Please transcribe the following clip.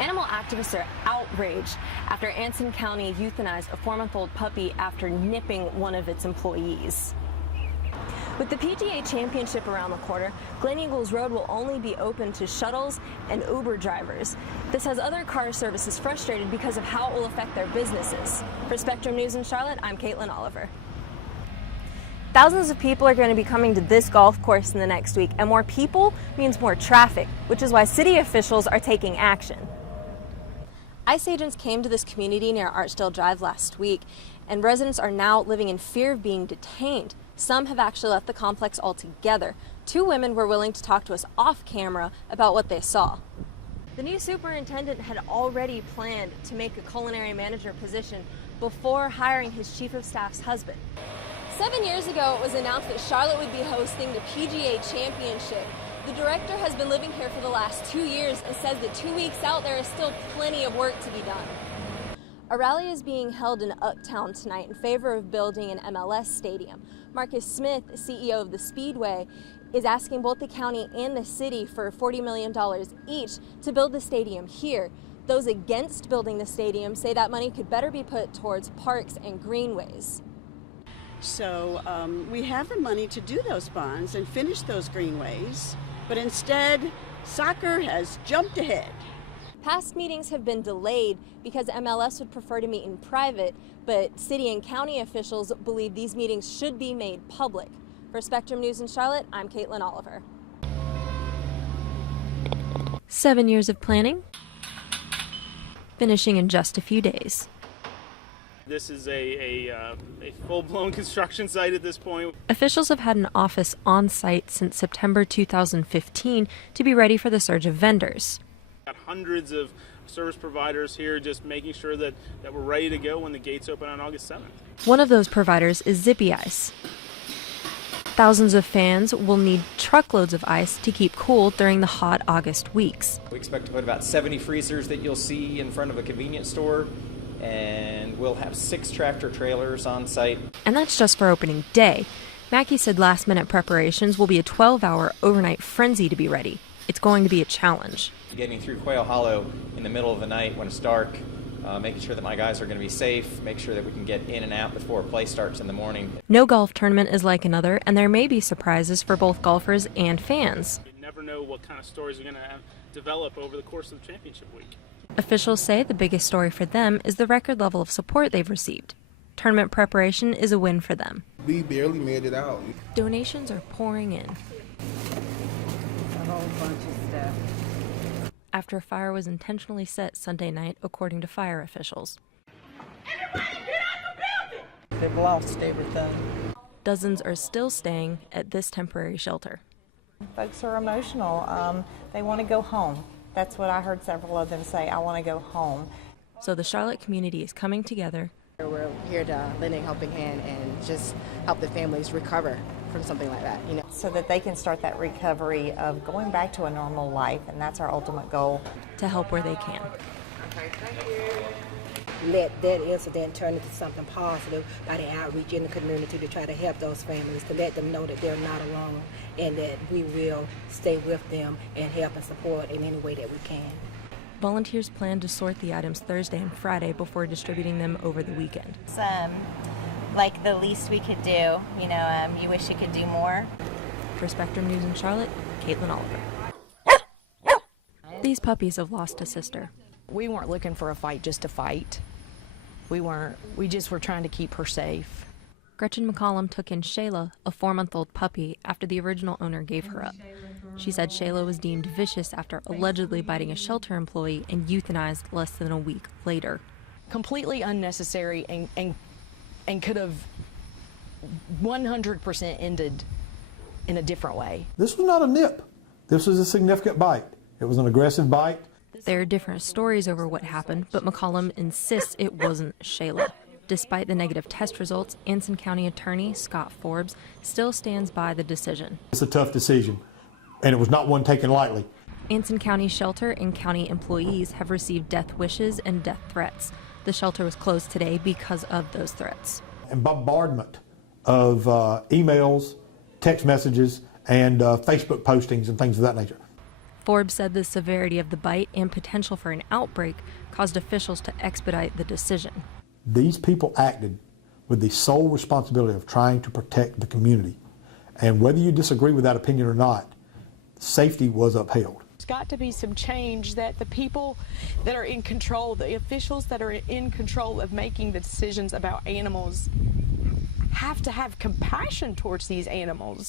Animal activists are outraged after Anson County euthanized a 4-month-old puppy after nipping one of its employees. With the PGA Championship around the corner, Glen Eagles Road will only be open to shuttles and Uber drivers. This has other car services frustrated because of how it will affect their businesses. For Spectrum News in Charlotte, I'm Caitlin Oliver. Thousands of people are going to be coming to this golf course in the next week, and more people means more traffic, which is why city officials are taking action. ICE agents came to this community near Archdale Drive last week, and residents are now living in fear of being detained. Some have actually left the complex altogether. 2 women were willing to talk to us off camera about what they saw. The new superintendent had already planned to make a culinary manager position before hiring his chief of staff's husband. 7 years ago, it was announced that Charlotte would be hosting the PGA Championship. The director has been living here for the last 2 years and says that 2 weeks out, there is still plenty of work to be done. A rally is being held in Uptown tonight in favor of building an MLS stadium. Marcus Smith, CEO of the Speedway, is asking both the county and the city for $40 million each to build the stadium here. Those against building the stadium say that money could better be put towards parks and greenways. So we have the money to do those bonds and finish those greenways, but instead, soccer has jumped ahead. Past meetings have been delayed because MLS would prefer to meet in private, but city and county officials believe these meetings should be made public. For Spectrum News in Charlotte, I'm Caitlin Oliver. 7 years of planning, finishing in just a few days. This is a full-blown construction site at this point. Officials have had an office on site since September 2015 to be ready for the surge of vendors. Got hundreds of service providers here just making sure that we're ready to go when the gates open on August 7th. One of those providers is Zippy Ice. Thousands of fans will need truckloads of ice to keep cool during the hot August weeks. We expect to put about 70 freezers that you'll see in front of a convenience store, and we'll have 6 tractor trailers on site. And that's just for opening day. Mackey said last-minute preparations will be a 12-hour overnight frenzy to be ready. It's going to be a challenge. Getting through Quail Hollow in the middle of the night when it's dark, making sure that my guys are going to be safe, make sure that we can get in and out before play starts in the morning. No golf tournament is like another, and there may be surprises for both golfers and fans. You never know what kind of stories are going to develop over the course of the championship week. Officials say the biggest story for them is the record level of support they've received. Tournament preparation is a win for them. We barely made it out. Donations are pouring in. A whole bunch of stuff. After a fire was intentionally set Sunday night, according to fire officials. Everybody get out the building! They've lost everything. Dozens are still staying at this temporary shelter. Folks are emotional. They want to go home. That's what I heard several of them say, I want to go home. So the Charlotte community is coming together. We're here to lend a helping hand and just help the families recover from something like that, So that they can start that recovery of going back to a normal life, and that's our ultimate goal. To help where they can. Okay, thank you. Let that incident turn into something positive by the outreach in the community to try to help those families, to let them know that they're not alone and that we will stay with them and help and support in any way that we can. Volunteers plan to sort the items Thursday and Friday before distributing them over the weekend. It's like the least we could do. You wish you could do more. For Spectrum News in Charlotte, Caitlin Oliver. These puppies have lost a sister. We weren't looking for a fight just to fight. We just were trying to keep her safe. Gretchen McCollum took in Shayla, a 4-month-old puppy, after the original owner gave her up. She said Shayla was deemed vicious after allegedly biting a shelter employee and euthanized less than a week later. Completely unnecessary and could have 100% ended in a different way. This was not a nip. This was a significant bite. It was an aggressive bite. There are different stories over what happened, but McCollum insists it wasn't Shayla. Despite the negative test results, Anson County Attorney Scott Forbes still stands by the decision. It's a tough decision, and it was not one taken lightly. Anson County Shelter and county employees have received death wishes and death threats. The shelter was closed today because of those threats. And bombardment of emails, text messages, and Facebook postings and things of that nature. Forbes said the severity of the bite and potential for an outbreak caused officials to expedite the decision. These people acted with the sole responsibility of trying to protect the community. And whether you disagree with that opinion or not, safety was upheld. There's got to be some change that the people that are in control, the officials that are in control of making the decisions about animals, have to have compassion towards these animals.